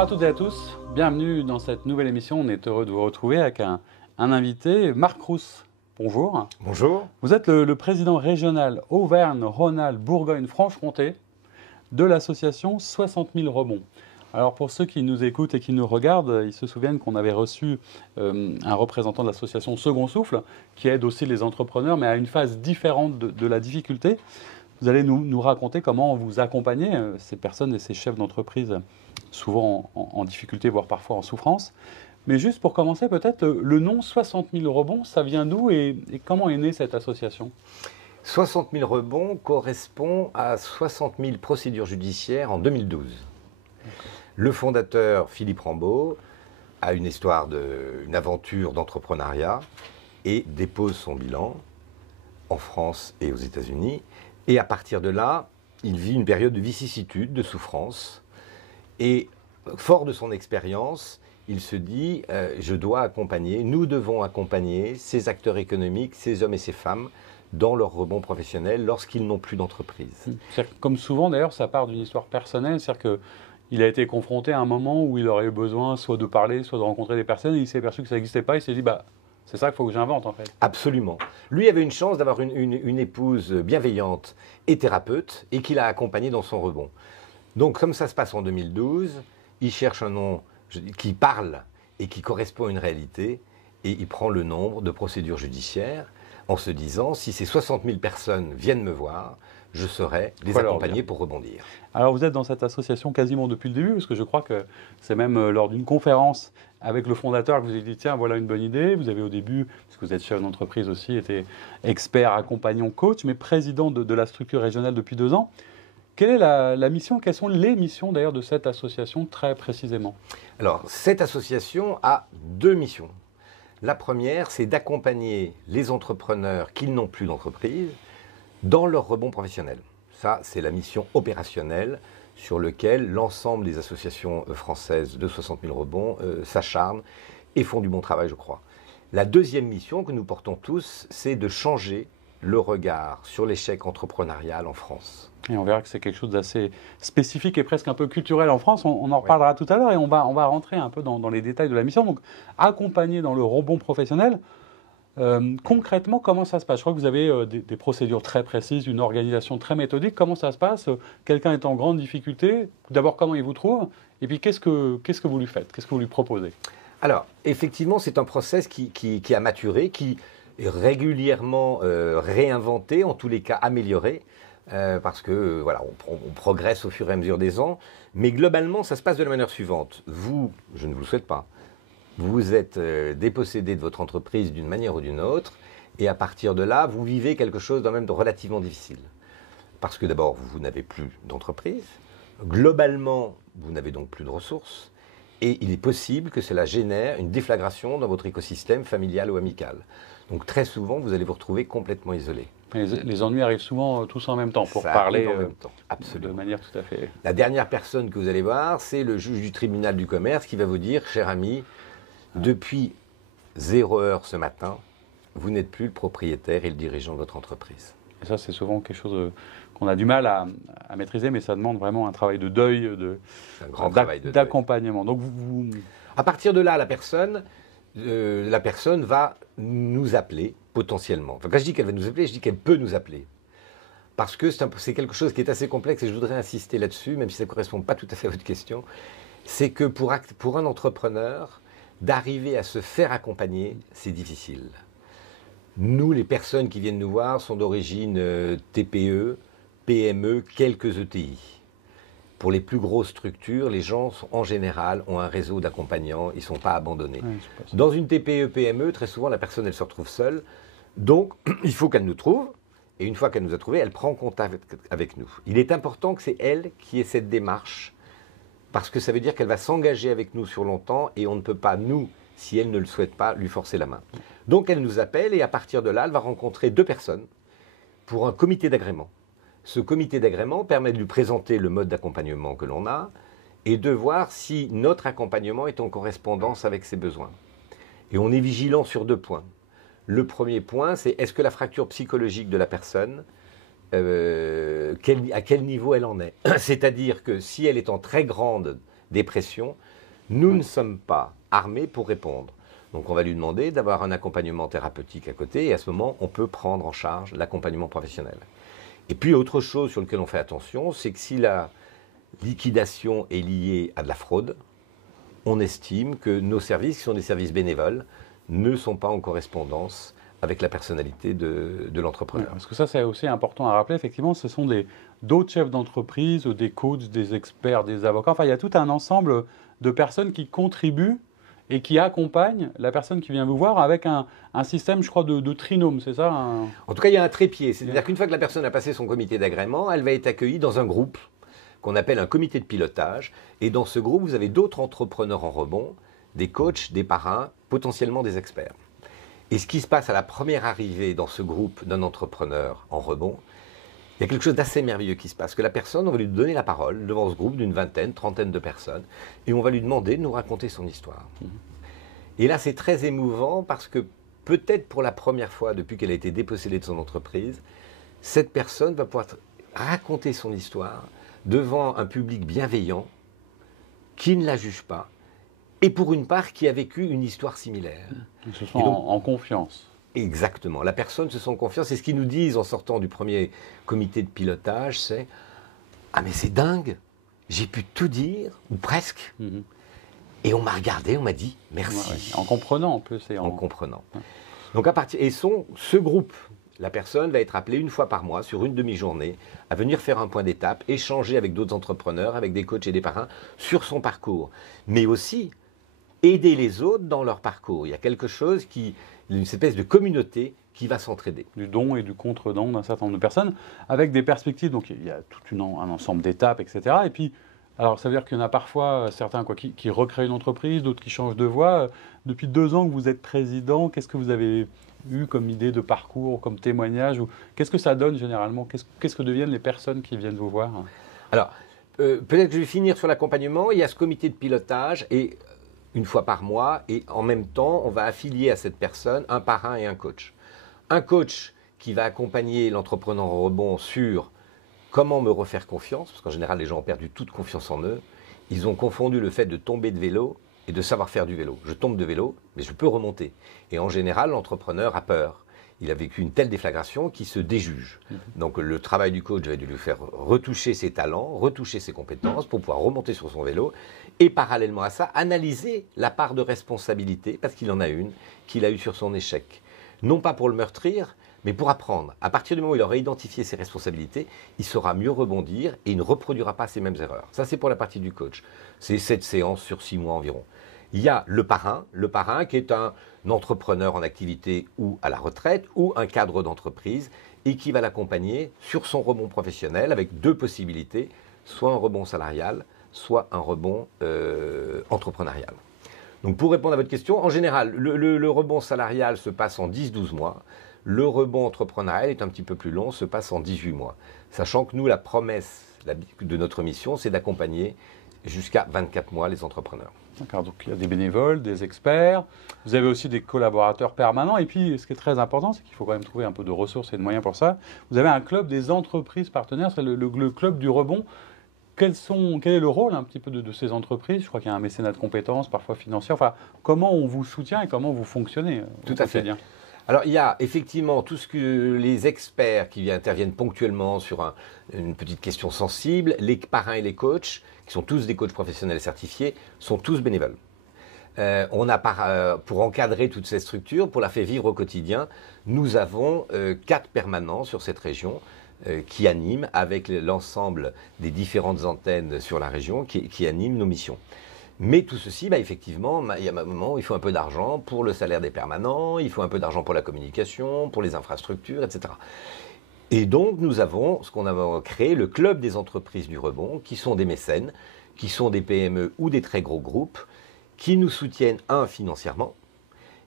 Bonjour à toutes et à tous, bienvenue dans cette nouvelle émission. On est heureux de vous retrouver avec un invité, Marc Rousse. Bonjour. Bonjour. Vous êtes le président régional Auvergne-Rhône-Alpes Bourgogne-Franche-Comté de l'association 60 000 rebonds. Alors pour ceux qui nous écoutent et qui nous regardent, ils se souviennent qu'on avait reçu un représentant de l'association Second Souffle qui aide aussi les entrepreneurs mais à une phase différente de la difficulté. Vous allez nous raconter comment vous accompagnez ces personnes et ces chefs d'entreprise souvent en difficulté, voire parfois en souffrance. Mais juste pour commencer, peut-être le nom 60 000 rebonds, ça vient d'où et comment est née cette association ? 60 000 rebonds correspond à 60 000 procédures judiciaires en 2012. Le fondateur, Philippe Rambaud, a une histoire, une aventure d'entrepreneuriat et dépose son bilan en France et aux États-Unis. Et à partir de là, il vit une période de vicissitude, de souffrance. Et fort de son expérience, il se dit je dois accompagner, nous devons accompagner ces acteurs économiques, ces hommes et ces femmes dans leur rebond professionnel lorsqu'ils n'ont plus d'entreprise. Comme souvent d'ailleurs, ça part d'une histoire personnelle, c'est-à-dire qu'il a été confronté à un moment où il aurait eu besoin soit de parler, soit de rencontrer des personnes, et il s'est aperçu que ça n'existait pas, il s'est dit c'est ça qu'il faut que j'invente en fait. Absolument. Lui avait une chance d'avoir une épouse bienveillante et thérapeute et qu'il a accompagnée dans son rebond. Donc comme ça se passe en 2012, il cherche un nom qui parle et qui correspond à une réalité et il prend le nombre de procédures judiciaires en se disant si ces 60 000 personnes viennent me voir, je saurai les accompagner pour rebondir. Alors vous êtes dans cette association quasiment depuis le début, parce que je crois que c'est même lors d'une conférence avec le fondateur que vous avez dit tiens voilà une bonne idée. Vous avez au début, parce que vous êtes chef d'entreprise aussi, été expert, accompagnant, coach, mais président de la structure régionale depuis 2 ans. Quelle est la mission, quelles sont les missions d'ailleurs de cette association très précisément ? Alors cette association a 2 missions. La première, c'est d'accompagner les entrepreneurs qui n'ont plus d'entreprise dans leur rebond professionnel. Ça, c'est la mission opérationnelle sur laquelle l'ensemble des associations françaises de 60 000 rebonds s'acharnent et font du bon travail, je crois. La deuxième mission que nous portons tous, c'est de changer le regard sur l'échec entrepreneurial en France. Et on verra que c'est quelque chose d'assez spécifique et presque un peu culturel en France. On en reparlera tout à l'heure et on va rentrer un peu dans les détails de la mission. Donc, accompagner dans le rebond professionnel, concrètement, comment ça se passe ? Je crois que vous avez des procédures très précises, une organisation très méthodique. Comment ça se passe ? Quelqu'un est en grande difficulté. D'abord, comment il vous trouve ? Et puis, qu'est-ce que vous lui faites ? Qu'est-ce que vous lui proposez ? Alors, effectivement, c'est un process qui a maturé, qui est régulièrement réinventé, en tous les cas amélioré. Parce que voilà, on progresse au fur et à mesure des ans. Mais globalement, ça se passe de la manière suivante. Vous, je ne vous le souhaite pas, vous êtes dépossédé de votre entreprise d'une manière ou d'une autre. Et à partir de là, vous vivez quelque chose d'un même relativement difficile. Parce que d'abord, vous n'avez plus d'entreprise. Globalement, vous n'avez donc plus de ressources. Et il est possible que cela génère une déflagration dans votre écosystème familial ou amical. Donc très souvent, vous allez vous retrouver complètement isolé. Les ennuis arrivent souvent tous en même temps, pour ça parler en même temps. Absolument. De manière tout à fait... La dernière personne que vous allez voir, c'est le juge du tribunal du commerce qui va vous dire, cher ami, depuis 0 heure ce matin, vous n'êtes plus le propriétaire et le dirigeant de votre entreprise. Et ça, c'est souvent quelque chose qu'on a du mal à maîtriser, mais ça demande vraiment un travail de deuil, d'accompagnement. Donc À partir de là, la personne va nous appeler potentiellement. Enfin, quand je dis qu'elle va nous appeler, je dis qu'elle peut nous appeler. Parce que c'est quelque chose qui est assez complexe et je voudrais insister là-dessus, même si ça ne correspond pas tout à fait à votre question. C'est que pour un entrepreneur, d'arriver à se faire accompagner, c'est difficile. Nous, les personnes qui viennent nous voir sont d'origine TPE, PME, quelques ETI. Pour les plus grosses structures, les gens, en général, ont un réseau d'accompagnants, ils ne sont pas abandonnés. Oui, dans une TPE, PME, très souvent, la personne, elle se retrouve seule. Donc, il faut qu'elle nous trouve. Et une fois qu'elle nous a trouvés, elle prend contact avec nous. Il est important que c'est elle qui ait cette démarche, parce que ça veut dire qu'elle va s'engager avec nous sur longtemps, et on ne peut pas, nous, si elle ne le souhaite pas, lui forcer la main. Donc, elle nous appelle, et à partir de là, elle va rencontrer 2 personnes pour un comité d'agrément. Ce comité d'agrément permet de lui présenter le mode d'accompagnement que l'on a et de voir si notre accompagnement est en correspondance avec ses besoins. Et on est vigilant sur 2 points. Le premier point, c'est est-ce que la fracture psychologique de la personne, à quel niveau elle en est ? C'est-à-dire que si elle est en très grande dépression, Nous ne sommes pas armés pour répondre. Donc on va lui demander d'avoir un accompagnement thérapeutique à côté et à ce moment, on peut prendre en charge l'accompagnement professionnel. Et puis autre chose sur laquelle on fait attention, c'est que si la liquidation est liée à de la fraude, on estime que nos services, qui sont des services bénévoles, ne sont pas en correspondance avec la personnalité de l'entrepreneur. Oui, parce que ça, c'est aussi important à rappeler. Effectivement, ce sont d'autres chefs d'entreprise, des coachs, des experts, des avocats. Enfin, il y a tout un ensemble de personnes qui contribuent et qui accompagnent la personne qui vient vous voir avec un système, je crois, de trinôme, c'est ça En tout cas, il y a un trépied. C'est-à-dire qu'une fois que la personne a passé son comité d'agrément, elle va être accueillie dans un groupe qu'on appelle un comité de pilotage. Et dans ce groupe, vous avez d'autres entrepreneurs en rebond, des coachs, des parrains, potentiellement des experts. Et ce qui se passe à la première arrivée dans ce groupe d'un entrepreneur en rebond, il y a quelque chose d'assez merveilleux qui se passe. Que la personne, on va lui donner la parole devant ce groupe d'une vingtaine, trentaine de personnes, et on va lui demander de nous raconter son histoire. Et là, c'est très émouvant parce que peut-être pour la première fois depuis qu'elle a été dépossédée de son entreprise, cette personne va pouvoir raconter son histoire devant un public bienveillant qui ne la juge pas et pour une part qui a vécu une histoire similaire. Ils se sont en confiance. Exactement. La personne se sent en confiance. Et ce qu'ils nous disent en sortant du premier comité de pilotage, c'est « Ah mais c'est dingue, j'ai pu tout dire, ou presque. Et on m'a regardé, on m'a dit « Merci. » En comprenant en plus. En comprenant. Donc ce groupe, la personne va être appelée une fois par mois, sur une demi-journée, à venir faire un point d'étape, échanger avec d'autres entrepreneurs, avec des coachs et des parrains, sur son parcours. Mais aussi aider les autres dans leur parcours. Il y a quelque chose une espèce de communauté qui va s'entraider. Du don et du contre-don d'un certain nombre de personnes, avec des perspectives. Donc il y a tout un ensemble d'étapes, etc. Et puis, alors ça veut dire qu'il y en a parfois certains qui recréent une entreprise, d'autres qui changent de voie. Depuis 2 ans que vous êtes président, qu'est-ce que vous avez eu comme idée de parcours, comme témoignage qu'est-ce que ça donne généralement? Qu'est-ce que deviennent les personnes qui viennent vous voir? Alors, peut-être que je vais finir sur l'accompagnement. Il y a ce comité de pilotage et une fois par mois, et en même temps, on va affilier à cette personne un parrain et un coach. Un coach qui va accompagner l'entrepreneur en rebond sur comment me refaire confiance, parce qu'en général, les gens ont perdu toute confiance en eux. Ils ont confondu le fait de tomber de vélo et de savoir faire du vélo. Je tombe de vélo, mais je peux remonter. Et en général, l'entrepreneur a peur. Il a vécu une telle déflagration qu'il se déjuge. Donc le travail du coach va lui faire retoucher ses talents, retoucher ses compétences pour pouvoir remonter sur son vélo et parallèlement à ça, analyser la part de responsabilité, parce qu'il en a une, qu'il a eue sur son échec. Non pas pour le meurtrir, mais pour apprendre. À partir du moment où il aura identifié ses responsabilités, il saura mieux rebondir et il ne reproduira pas ces mêmes erreurs. Ça, c'est pour la partie du coach. C'est 7 séances sur 6 mois environ. Il y a le parrain qui est un entrepreneur en activité ou à la retraite ou un cadre d'entreprise et qui va l'accompagner sur son rebond professionnel avec 2 possibilités, soit un rebond salarial, soit un rebond entrepreneurial. Donc pour répondre à votre question, en général, le rebond salarial se passe en 10-12 mois. Le rebond entrepreneurial est un petit peu plus long, se passe en 18 mois. Sachant que nous, la promesse de notre mission, c'est d'accompagner jusqu'à 24 mois les entrepreneurs. D'accord, donc il y a des bénévoles, des experts, vous avez aussi des collaborateurs permanents, et puis ce qui est très important, c'est qu'il faut quand même trouver un peu de ressources et de moyens pour ça. Vous avez un club des entreprises partenaires, c'est le club du rebond. Quel est le rôle un petit peu de ces entreprises? Je crois qu'il y a un mécénat de compétences, parfois financier. Enfin, comment on vous soutient et comment vous fonctionnez? Tout à fait. Alors, il y a effectivement tout ce que les experts qui interviennent ponctuellement sur une petite question sensible, les parrains et les coachs, qui sont tous des coachs professionnels certifiés, sont tous bénévoles. On a pour encadrer toute cette structure, pour la faire vivre au quotidien, nous avons 4 permanents sur cette région qui animent avec l'ensemble des différentes antennes sur la région qui animent nos missions. Mais tout ceci, effectivement, il y a un moment où il faut un peu d'argent pour le salaire des permanents, il faut un peu d'argent pour la communication, pour les infrastructures, etc. Et donc, nous avons ce qu'on a créé, le club des entreprises du rebond, qui sont des mécènes, qui sont des PME ou des très gros groupes, qui nous soutiennent, 1, financièrement,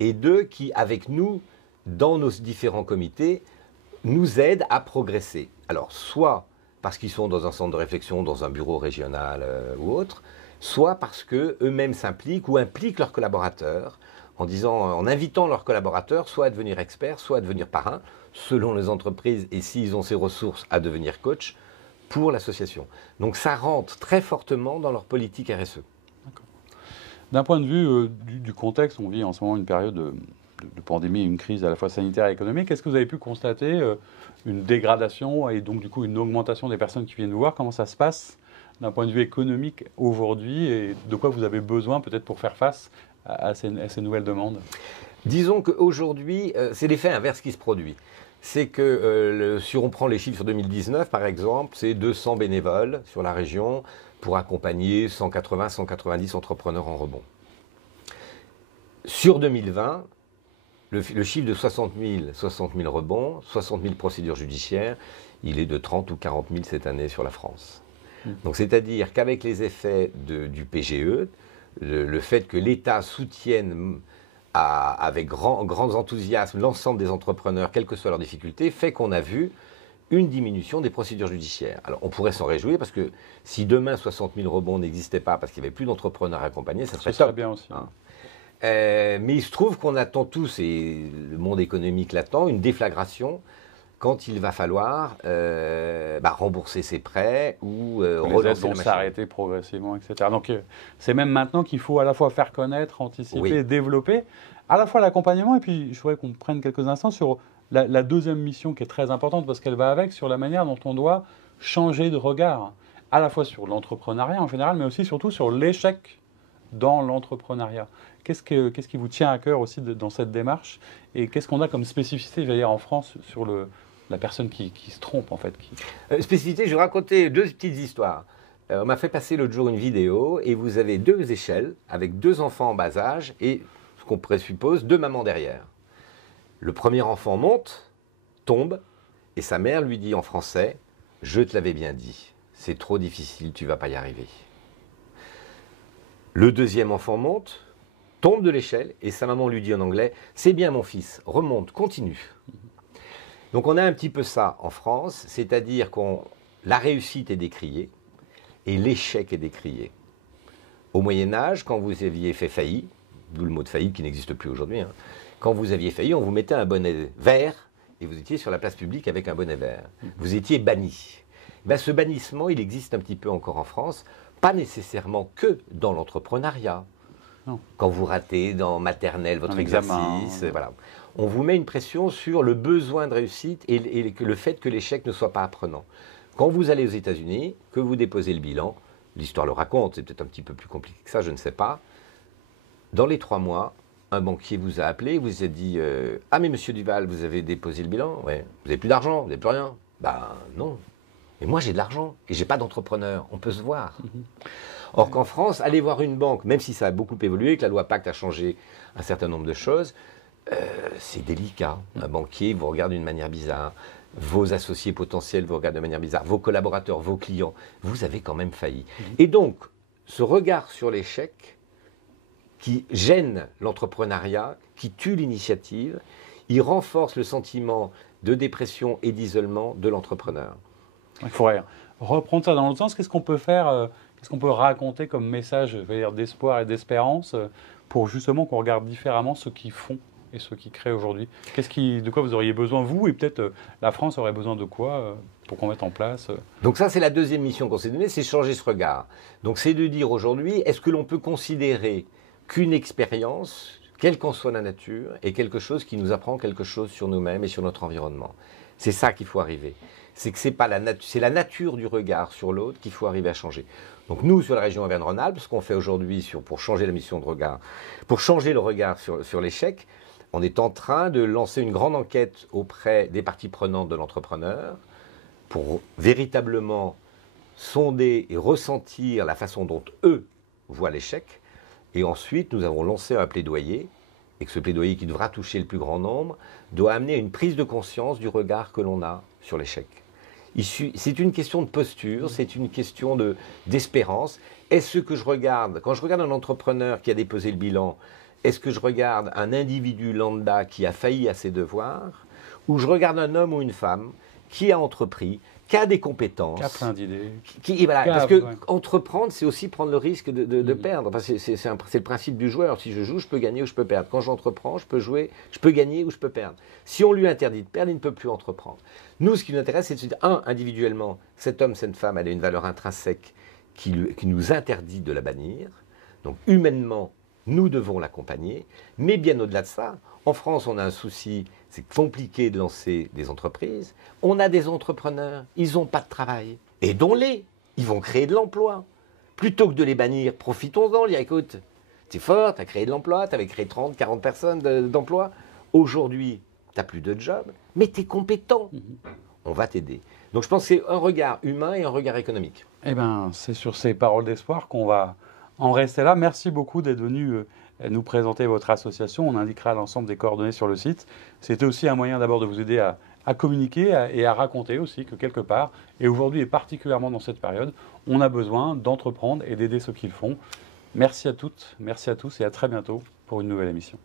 et 2, qui, avec nous, dans nos différents comités, nous aident à progresser. Alors, soit parce qu'ils sont dans un centre de réflexion, dans un bureau régional ou autre, soit parce qu'eux-mêmes s'impliquent ou impliquent leurs collaborateurs en invitant leurs collaborateurs soit à devenir experts, soit à devenir parrains, selon les entreprises et s'ils ont ces ressources à devenir coach pour l'association. Donc ça rentre très fortement dans leur politique RSE. D'un point de vue du contexte, on vit en ce moment une période de pandémie, une crise à la fois sanitaire et économique. Est-ce que vous avez pu constater une dégradation et donc du coup une augmentation des personnes qui viennent vous voir? Comment ça se passe d'un point de vue économique aujourd'hui et de quoi vous avez besoin peut-être pour faire face à ces nouvelles demandes? Disons qu'aujourd'hui, c'est l'effet inverse qui se produit. C'est que si on prend les chiffres sur 2019, par exemple, c'est 200 bénévoles sur la région pour accompagner 180-190 entrepreneurs en rebond. Sur 2020, le chiffre de 60 000 rebonds, 60 000 procédures judiciaires, il est de 30 ou 40 000 cette année sur la France. Donc c'est-à-dire qu'avec les effets du PGE, le fait que l'État soutienne avec grand enthousiasme l'ensemble des entrepreneurs, quelles que soient leurs difficultés, fait qu'on a vu une diminution des procédures judiciaires. Alors on pourrait s'en réjouir parce que si demain 60 000 rebonds n'existaient pas parce qu'il n'y avait plus d'entrepreneurs accompagnés, ça serait top. Bien aussi. Hein. Mais il se trouve qu'on attend tous, et le monde économique l'attend, une déflagration quand il va falloir rembourser ses prêts ou les aides vont s'arrêter progressivement, etc. Donc c'est même maintenant qu'il faut à la fois faire connaître, anticiper, développer, à la fois l'accompagnement, et puis je voudrais qu'on prenne quelques instants sur la deuxième mission qui est très importante parce qu'elle va avec, sur la manière dont on doit changer de regard, à la fois sur l'entrepreneuriat en général, mais aussi surtout sur l'échec dans l'entrepreneuriat. Qu'est-ce qui vous tient à cœur aussi dans cette démarche, et qu'est-ce qu'on a comme spécificité, je vais dire, en France sur la personne qui se trompe en fait? Spécificité, je vais raconter deux petites histoires. On m'a fait passer l'autre jour une vidéo et vous avez deux échelles avec deux enfants en bas âge et ce qu'on présuppose deux mamans derrière. Le premier enfant monte, tombe et sa mère lui dit en français « Je te l'avais bien dit, c'est trop difficile, tu vas pas y arriver ». Le deuxième enfant monte, tombe de l'échelle et sa maman lui dit en anglais « C'est bien mon fils, remonte, continue ». Donc on a un petit peu ça en France, c'est-à-dire que la réussite est décriée et l'échec est décrié. Au Moyen-Âge, quand vous aviez fait faillite, d'où le mot de faillite qui n'existe plus aujourd'hui, quand vous aviez failli, on vous mettait un bonnet vert et vous étiez sur la place publique avec un bonnet vert. Vous étiez banni. Ce bannissement, il existe un petit peu encore en France, pas nécessairement que dans l'entrepreneuriat. Quand vous ratez dans maternelle votre exercice, voilà. On vous met une pression sur le besoin de réussite et le fait que l'échec ne soit pas apprenant. Quand vous allez aux États-Unis, que vous déposez le bilan, l'histoire le raconte, c'est peut-être un petit peu plus compliqué que ça, je ne sais pas. Dans les 3 mois, un banquier vous a appelé, vous a dit « Ah mais monsieur Duval, vous avez déposé le bilan? Ouais. Vous n'avez plus d'argent, vous n'avez plus rien ?» Ben non. Mais moi j'ai de l'argent et j'ai pas d'entrepreneur, on peut se voir. Or qu'en France, aller voir une banque, même si ça a beaucoup évolué, que la loi Pacte a changé un certain nombre de choses, c'est délicat. Un banquier vous regarde d'une manière bizarre, vos associés potentiels vous regardent de manière bizarre, vos collaborateurs, vos clients, vous avez quand même failli. Et donc, ce regard sur l'échec qui gêne l'entrepreneuriat, qui tue l'initiative, il renforce le sentiment de dépression et d'isolement de l'entrepreneur. Il faudrait reprendre ça dans l'autre sens. Qu'est-ce qu'on peut faire, qu'est-ce qu'on peut raconter comme message, je veux dire, d'espoir et d'espérance pour justement qu'on regarde différemment ceux qui font et ceux qui créent aujourd'hui? De quoi vous auriez besoin, vous, et peut-être la France aurait besoin de quoi pour qu'on mette en place Donc ça, c'est la deuxième mission qu'on s'est donnée, c'est changer ce regard. Donc c'est de dire aujourd'hui, est-ce que l'on peut considérer qu'une expérience, quelle qu'en soit la nature, est quelque chose qui nous apprend quelque chose sur nous-mêmes et sur notre environnement? C'est ça qu'il faut arriver. C'est que c'est la nature du regard sur l'autre qu'il faut arriver à changer. Donc nous, sur la région Auvergne-Rhône-Alpes, ce qu'on fait aujourd'hui pour changer la mission de regard, pour changer le regard sur l'échec, on est en train de lancer une grande enquête auprès des parties prenantes de l'entrepreneur pour véritablement sonder et ressentir la façon dont eux voient l'échec. Et ensuite, nous avons lancé un plaidoyer, et que ce plaidoyer qui devra toucher le plus grand nombre, doit amener à une prise de conscience du regard que l'on a sur l'échec. C'est une question de posture, c'est une question d'espérance. Est-ce que je regarde, quand je regarde un entrepreneur qui a déposé le bilan, est-ce que je regarde un individu lambda qui a failli à ses devoirs, ou je regarde un homme ou une femme qui a entrepris, qui a des compétences, qui a plein d'idées, parce que entreprendre, c'est aussi prendre le risque de perdre. Enfin, c'est le principe du joueur. Si je joue, je peux gagner ou je peux perdre. Quand j'entreprends, je peux jouer, je peux gagner ou je peux perdre. Si on lui interdit de perdre, il ne peut plus entreprendre. Nous, ce qui nous intéresse, c'est de se dire, individuellement, cet homme, cette femme, elle a une valeur intrinsèque qui nous interdit de la bannir. Donc, humainement, Nous devons l'accompagner. Mais bien au-delà de ça, en France, on a un souci, c'est compliqué de lancer des entreprises. On a des entrepreneurs, ils n'ont pas de travail. Aidons-les, ils vont créer de l'emploi. Plutôt que de les bannir, profitons-en, dire écoute, t'es fort, t'as créé de l'emploi, t'avais créé 30, 40 personnes d'emploi. Aujourd'hui, t'as plus de job, mais t'es compétent. On va t'aider. Donc je pense que c'est un regard humain et un regard économique. Eh bien, c'est sur ces paroles d'espoir qu'on va en rester là. Merci beaucoup d'être venu nous présenter votre association. On indiquera l'ensemble des coordonnées sur le site. C'était aussi un moyen d'abord de vous aider à communiquer et à raconter aussi que quelque part, et aujourd'hui et particulièrement dans cette période, on a besoin d'entreprendre et d'aider ceux qui le font. Merci à toutes, merci à tous et à très bientôt pour une nouvelle émission.